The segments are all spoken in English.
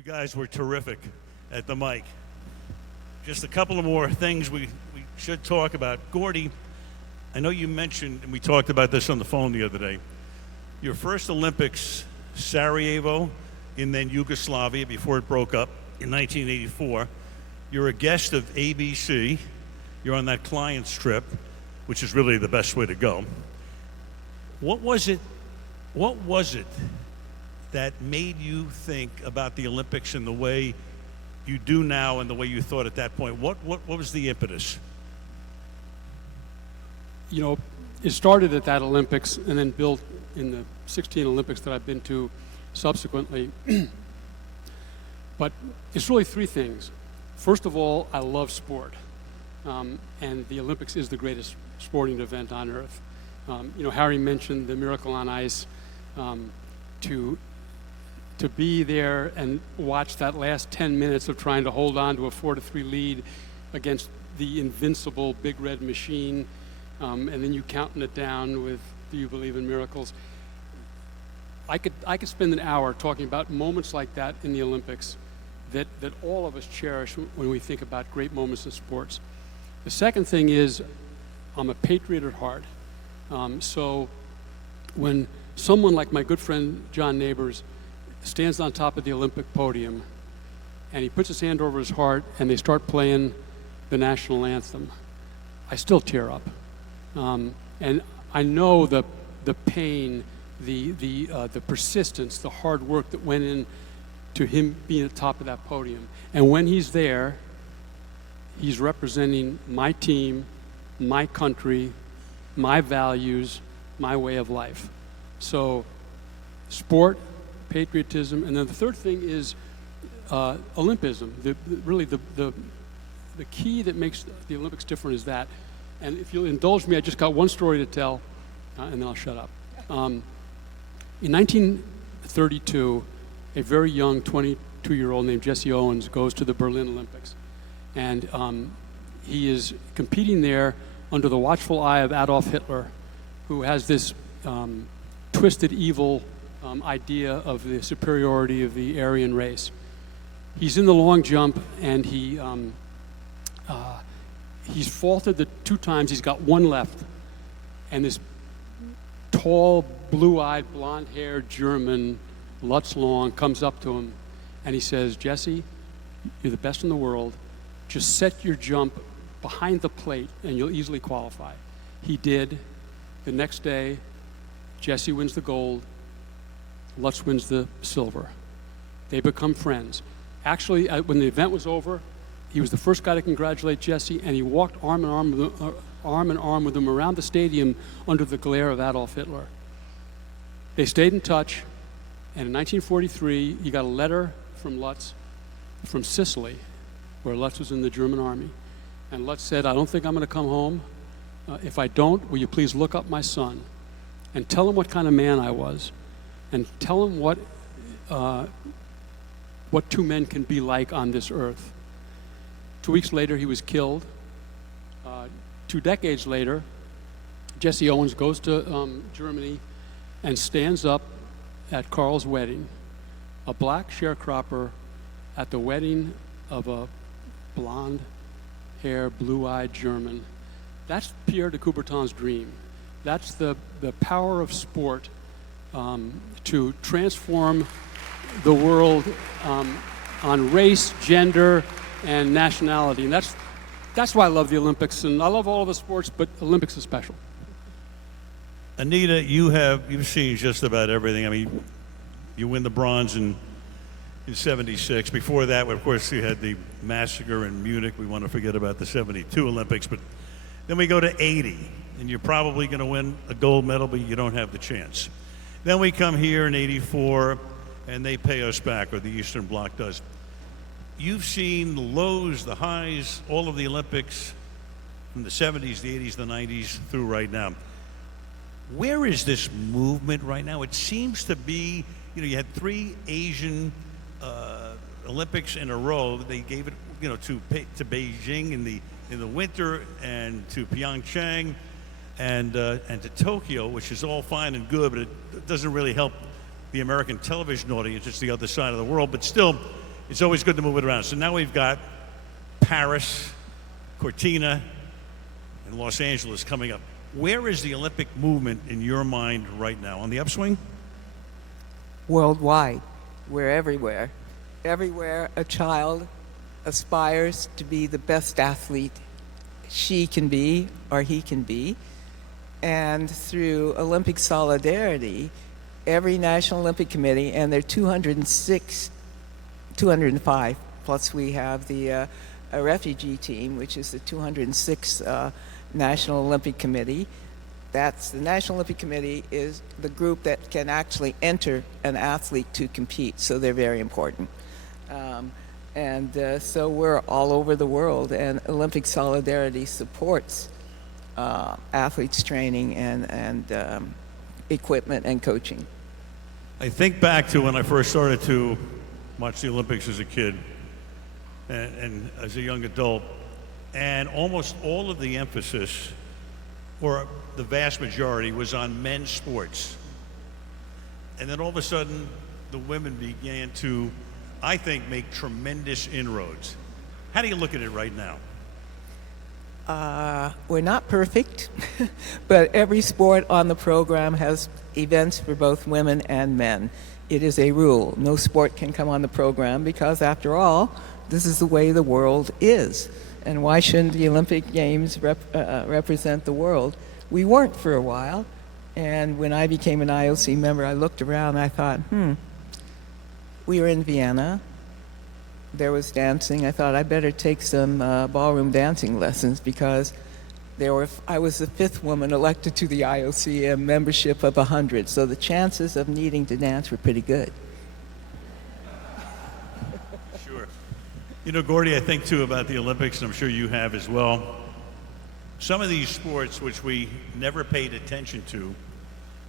You guys were terrific at the mic. Just a couple of more things we should talk about. Gordy, I know you mentioned, and we talked about this on the phone the other day, your first Olympics, Sarajevo, and then Yugoslavia before it broke up in 1984. You're a guest of ABC. You're on that client's trip, which is really the best way to go. What was it that made you think about the Olympics in the way you do now and the way you thought at that point? What was the impetus? You know, it started at that Olympics and then built in the 16 Olympics that I've been to subsequently. But it's really three things. First of all, I love sport. And the Olympics is the greatest sporting event on earth. You know, Harry mentioned the Miracle on Ice. To be there and watch that last 10 minutes of trying to hold on to a 4-3 lead against the invincible Big Red Machine, and then you counting it down with "Do you believe in miracles?" I could spend an hour talking about moments like that in the Olympics that all of us cherish when we think about great moments in sports. The second thing is I'm a patriot at heart. So when someone like my good friend John Neighbors stands on top of the Olympic podium and he puts his hand over his heart and they start playing the national anthem, I still tear up. And I know the pain, the persistence, the hard work that went in to him being at the top of that podium. And when he's there, he's representing my team, my country, my values, my way of life. So sport, patriotism, and then the third thing is Olympism. Really the key that makes the Olympics different is that. And if you'll indulge me, I just got one story to tell, and then I'll shut up. In 1932, a very young 22-year-old named Jesse Owens goes to the Berlin Olympics. And he is competing there under the watchful eye of Adolf Hitler, who has this twisted, evil idea of the superiority of the Aryan race. He's in the long jump, and he's faulted the 2 times. He's got one left. And this tall, blue-eyed, blonde-haired German, Lutz Long, comes up to him, and he says, "Jesse, you're the best in the world. Just set your jump behind the plate, and you'll easily qualify." He did. The next day, Jesse wins the gold. Lutz wins the silver. They become friends. Actually, when the event was over, he was the first guy to congratulate Jesse, and he walked arm in arm with him around the stadium under the glare of Adolf Hitler. They stayed in touch, and in 1943, he got a letter from Lutz from Sicily, where Lutz was in the German army. And Lutz said, "I don't think I'm going to come home. If I don't, will you please look up my son and tell him what kind of man I was, and tell him what 2 men can be like on this earth." 2 weeks later, he was killed. 2 decades later, Jesse Owens goes to Germany and stands up at Karl's wedding, a black sharecropper at the wedding of a blonde-haired, blue-eyed German. That's Pierre de Coubertin's dream. That's the power of sport to transform the world on race, gender, and nationality. And that's why I love the Olympics, and I love all of the sports, but Olympics is special. Anita, you've seen just about everything. I mean, you win the bronze in 76. Before that, of course, you had the massacre in Munich. We want to forget about the 72 Olympics, but then we go to 80, and you're probably going to win a gold medal, but you don't have the chance. Then we come here in 84, and they pay us back, or the Eastern Bloc does. You've seen the lows, the highs, all of the Olympics from the 70s, the 80s, the 90s, through right now. Where is this movement right now? It seems to be, you had 3 Asian Olympics in a row. They gave it, to Beijing in the winter, and to Pyeongchang, and to Tokyo, which is all fine and good, but it doesn't really help the American television audience. It's the other side of the world. But still, it's always good to move it around. So now we've got Paris, Cortina, and Los Angeles coming up. Where is the Olympic movement in your mind right now? On the upswing? Worldwide. We're everywhere. Everywhere a child aspires to be the best athlete she can be or he can be. And through Olympic solidarity, every National Olympic Committee, and there are 205, plus we have the a refugee team, which is the 206th National Olympic Committee. That's the National Olympic Committee is the group that can actually enter an athlete to compete, so they're very important. So we're all over the world, and Olympic solidarity supports athletes training and equipment and coaching. I think back to when I first started to watch the Olympics as a kid and as a young adult, and almost all of the emphasis, or the vast majority, was on men's sports. And then all of a sudden, the women began to, I think, make tremendous inroads. How do you look at it right now? We're not perfect, but every sport on the program has events for both women and men. It is a rule. No sport can come on the program because, after all, this is the way the world is. And why shouldn't the Olympic Games represent the world? We weren't for a while, and when I became an IOC member, I looked around and I thought, we were in Vienna. There was dancing. I thought I better take some ballroom dancing lessons because I was the 5th woman elected to the IOC, a membership of 100, so the chances of needing to dance were pretty good. Sure. You know, Gordy, I think too about the Olympics, and I'm sure you have as well. Some of these sports which we never paid attention to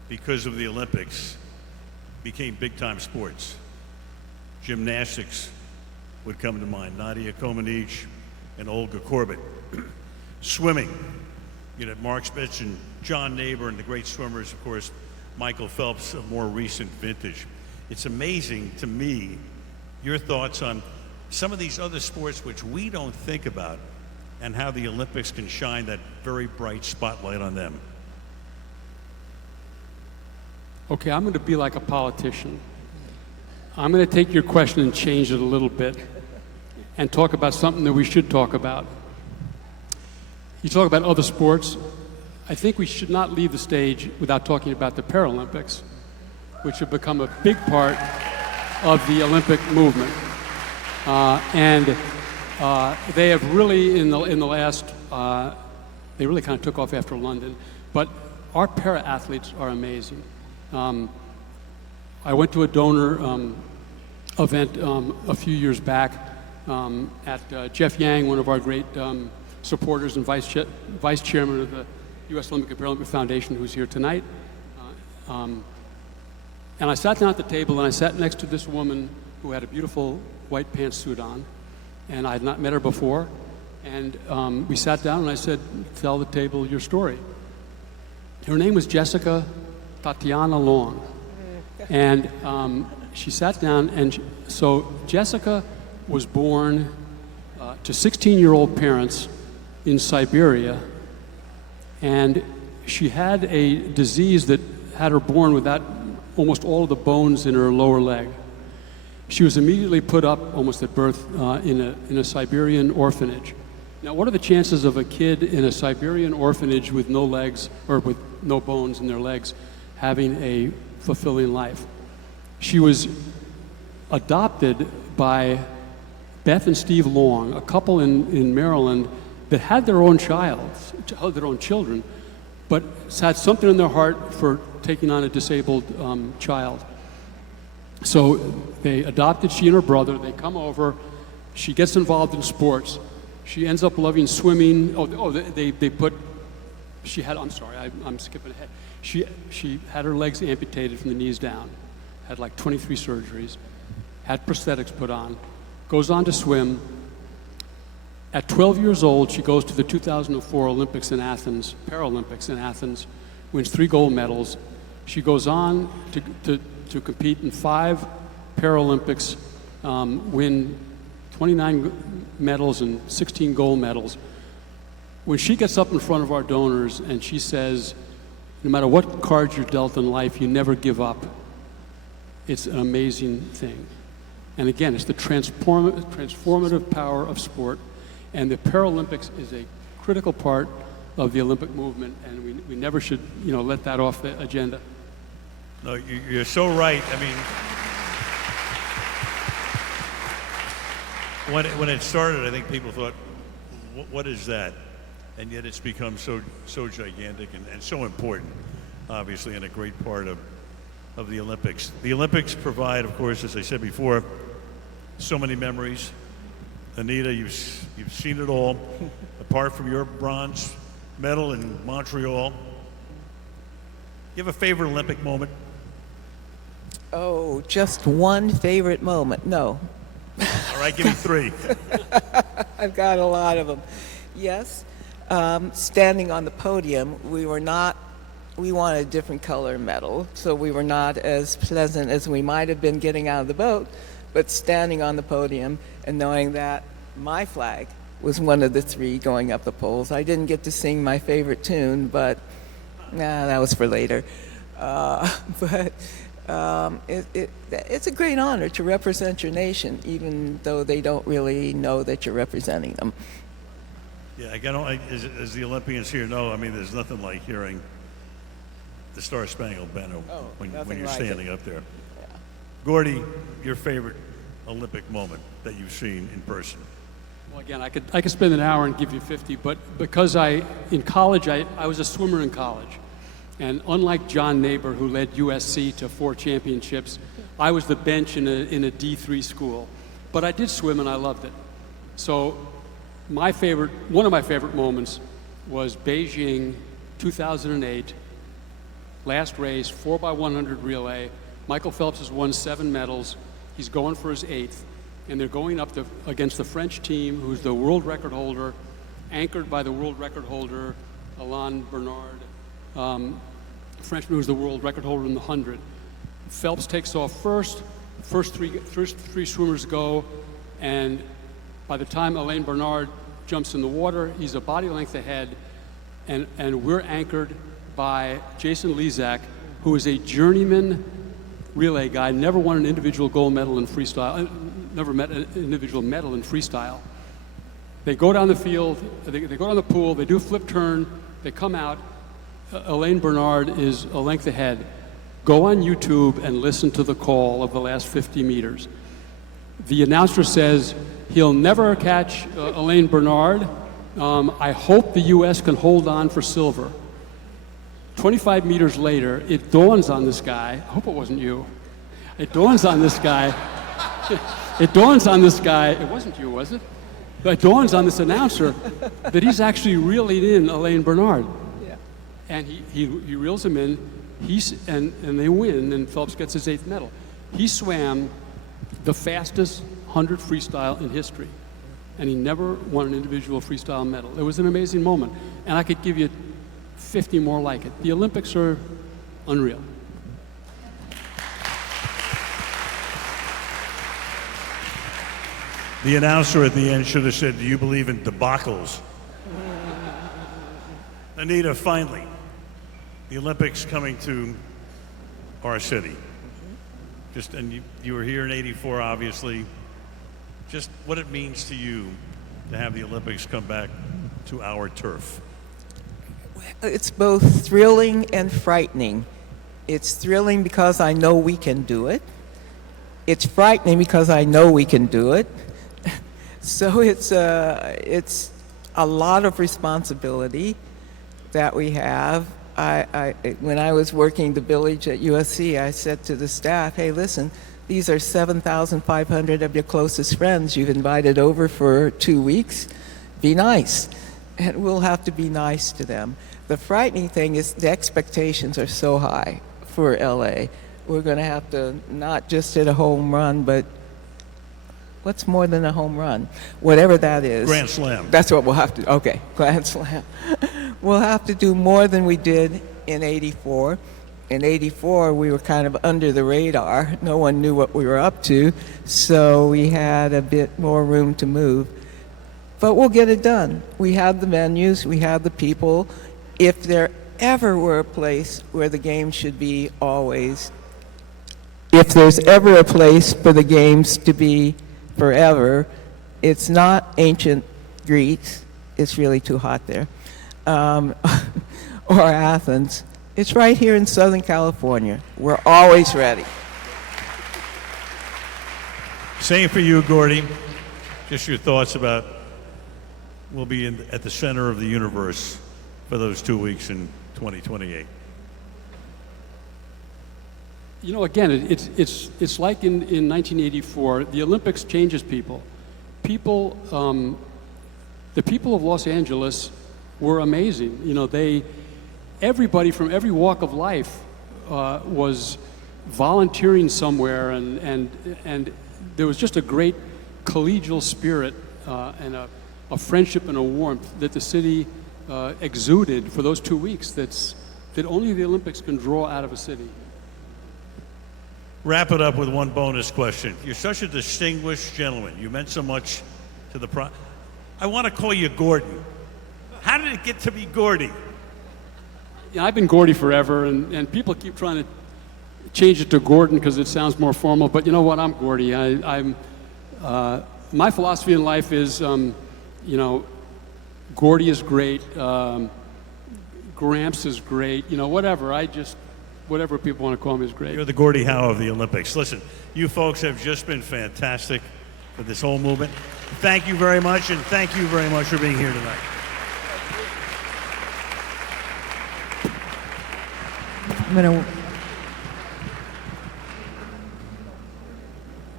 because of the Olympics became big-time sports. Gymnastics would come to mind, Nadia Comaneci and Olga Korbut. Swimming, you know, Mark Spitz and John Neighbor, and the great swimmers, of course, Michael Phelps, of more recent vintage. It's amazing to me, your thoughts on some of these other sports which we don't think about and how the Olympics can shine that very bright spotlight on them. Okay, I'm going to be like a politician. I'm going to take your question and change it a little bit and talk about something that we should talk about. You talk about other sports. I think we should not leave the stage without talking about the Paralympics, which have become a big part of the Olympic movement. They have really, in the last, they really kind of took off after London, but our para-athletes are amazing. I went to a donor event a few years back at Jeff Yang, one of our great supporters and vice chairman of the U.S. Olympic and Paralympic Foundation, who's here tonight. And I sat down at the table, and I sat next to this woman who had a beautiful white pantsuit on, and I had not met her before. And we sat down, and I said, "Tell the table your story." Her name was Jessica Tatiana Long. And she sat down, and so Jessica was born to 16-year-old parents in Siberia, and she had a disease that had her born without almost all of the bones in her lower leg. She was immediately put up, almost at birth, in a Siberian orphanage. Now, what are the chances of a kid in a Siberian orphanage with no legs, or with no bones in their legs, having a fulfilling life? She was adopted by Beth and Steve Long, a couple in Maryland that had their own children, but had something in their heart for taking on a disabled child. So they adopted she and her brother. They come over. She gets involved in sports. She ends up loving swimming. I'm skipping ahead. She had her legs amputated from the knees down, had like 23 surgeries, had prosthetics put on, goes on to swim. At 12 years old, she goes to the 2004 Olympics in Athens, Paralympics in Athens, wins 3 gold medals. She goes on to compete in 5 Paralympics win 29 medals and 16 gold medals. When she gets up in front of our donors and she says, no matter what cards you're dealt in life, you never give up, it's an amazing thing. And again, it's the transformative power of sport. And the Paralympics is a critical part of the Olympic movement, and we never should, let that off the agenda. No, you're so right. I mean, when it started, I think people thought, what is that? And yet it's become so gigantic and so important, obviously, and a great part of the Olympics. The Olympics provide, of course, as I said before, so many memories. Anita, you've seen it all. Apart from your bronze medal in Montreal, you have a favorite Olympic moment? Oh, just one favorite moment? No. All right, give me three. I've got a lot of them. Yes, standing on the podium, we wanted a different color medal, so we were not as pleasant as we might have been getting out of the boat, but standing on the podium and knowing that my flag was one of the three going up the poles. I didn't get to sing my favorite tune, but that was for later. It's a great honor to represent your nation, even though they don't really know that you're representing them. Yeah, again, as the Olympians here know, I mean, there's nothing like hearing the Star Spangled Banner when you're like standing it. up there. Yeah. Gordy, your favorite Olympic moment that you've seen in person? Well, again, I could spend an hour and give you 50, but because in college, I was a swimmer in college. And unlike John Neighbor, who led USC to 4 championships, I was the bench in a D3 school. But I did swim and I loved it. So one of my favorite moments was Beijing 2008, last race, 4x100 relay. Michael Phelps has won 7 medals. He's going for his 8th. And they're going up against the French team, who's the world record holder, anchored by the world record holder, Alain Bernard, Frenchman who's the world record holder in the 100. Phelps takes off first. First three swimmers go, and by the time Alain Bernard jumps in the water, he's a body length ahead, and we're anchored by Jason Lezak, who is a journeyman relay guy, never won an individual gold medal in freestyle, never met an individual medal in freestyle. They go down the field, they go down the pool, they do a flip turn, they come out. Alain Bernard is a length ahead. Go on YouTube and listen to the call of the last 50 meters. The announcer says he'll never catch Alain Bernard. I hope the U.S. can hold on for silver. 25 meters later, it dawns on this guy. I hope it wasn't you. It dawns on this guy. It wasn't you, was it? It dawns on this announcer that he's actually reeling in Alain Bernard. Yeah. And he reels him in, and they win, and Phelps gets his 8th medal. He swam the fastest 100 freestyle in history, and he never won an individual freestyle medal. It was an amazing moment, and I could give you 50 more like it. The Olympics are unreal. The announcer at the end should have said, "Do you believe in debacles?" Anita, finally, the Olympics coming to our city. And you were here in '84, obviously. Just what it means to you to have the Olympics come back to our turf. It's both thrilling and frightening. It's thrilling because I know we can do it. It's frightening because I know we can do it. So it's a lot of responsibility that we have. When I was working the village at USC, I said to the staff, hey, listen, these are 7,500 of your closest friends you've invited over for 2 weeks. Be nice. And we'll have to be nice to them. The frightening thing is the expectations are so high for LA. We're going to have to not just hit a home run, but what's more than a home run? Whatever that is. Grand Slam. That's what we'll have to, okay, Grand Slam. We'll have to do more than we did in '84. In '84, we were kind of under the radar. No one knew what we were up to, so we had a bit more room to move. But we'll get it done. We have the venues, we have the people. If there ever were a place where the games should be always, if there's ever a place for the games to be forever, it's not ancient Greece, it's really too hot there, or Athens. It's right here in Southern California. We're always ready. Same for you, Gordy. Just your thoughts about we'll be at the center of the universe for those 2 weeks in 2028. You know, again, it's like in 1984, the Olympics changes people. People, the people of Los Angeles were amazing. You know, everybody from every walk of life was volunteering somewhere, and there was just a great collegial spirit and a friendship and a warmth that the city exuded for those 2 weeks that only the Olympics can draw out of a city. Wrap it up with one bonus question. You're such a distinguished gentleman. You meant so much to the I want to call you Gordon. How did it get to be Gordy? Yeah, I've been Gordy forever, and people keep trying to change it to Gordon because it sounds more formal. But you know what? I'm Gordy. My philosophy in life is, you know, Gordy is great. Gramps is great. You know, whatever. Whatever people want to call me is great. You're the Gordie Howe of the Olympics. Listen, you folks have just been fantastic for this whole movement. Thank you very much, and thank you very much for being here tonight. I'm going to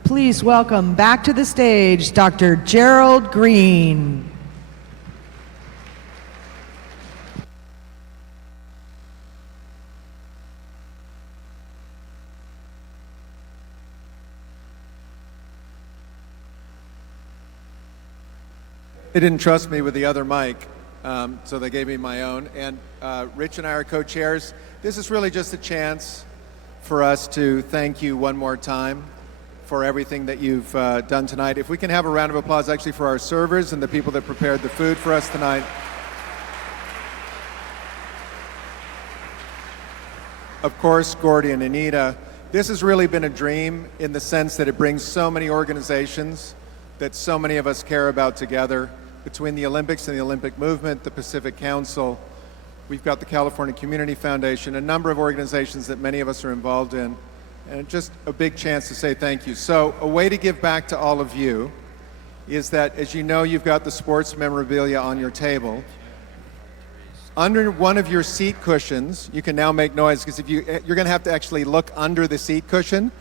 please welcome back to the stage Dr. Gerald Green. They didn't trust me with the other mic, so they gave me my own. And Rich and I are co-chairs. This is really just a chance for us to thank you one more time for everything that you've done tonight. If we can have a round of applause actually for our servers and the people that prepared the food for us tonight. Of course, Gordy and Anita. This has really been a dream in the sense that it brings so many organizations that so many of us care about together. Between the Olympics and the Olympic movement, the Pacific Council, we've got the California Community Foundation, a number of organizations that many of us are involved in, and just a big chance to say thank you. So a way to give back to all of you is that, as you know, you've got the sports memorabilia on your table. Under one of your seat cushions, you can now make noise, because if you're going to have to actually look under the seat cushion.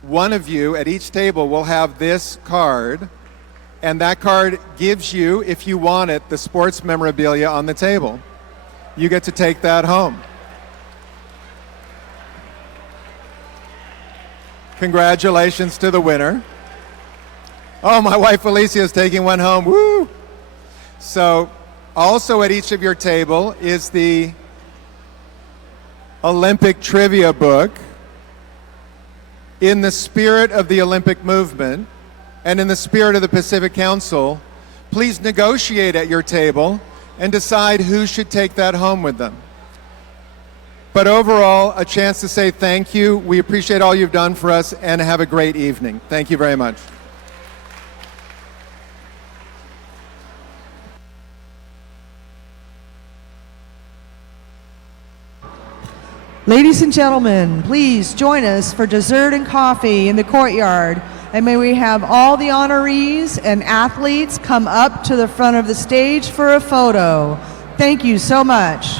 One of you at each table will have this card, and that card gives you, if you want it, the sports memorabilia on the table. You get to take that home. Congratulations to the winner. Oh, my wife Alicia is taking one home. Woo! So, also at each of your table is the Olympic trivia book. In the spirit of the Olympic movement and in the spirit of the Pacific Council, please negotiate at your table and decide who should take that home with them. But overall, a chance to say thank you. We appreciate all you've done for us, and have a great evening. Thank you very much. Ladies and gentlemen, please join us for dessert and coffee in the courtyard. And may we have all the honorees and athletes come up to the front of the stage for a photo. Thank you so much.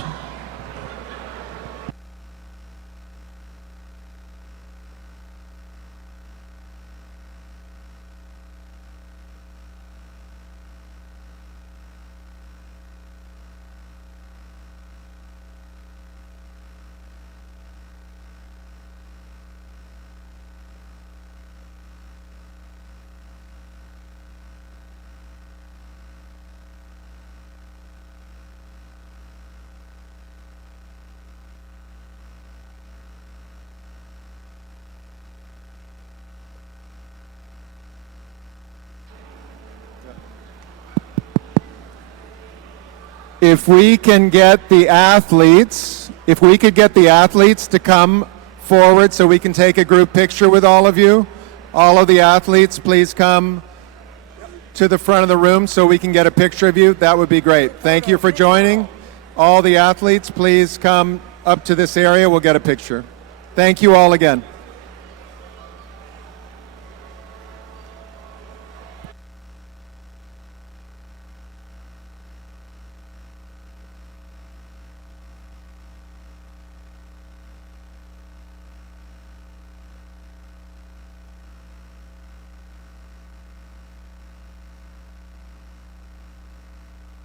if we can get the athletes, if we could get the athletes to come forward so we can take a group picture with all of you. All of the athletes, please come to the front of the room so we can get a picture of you. That would be great. Thank you for joining. All the athletes, please come up to this area. We'll get a picture. Thank you all again.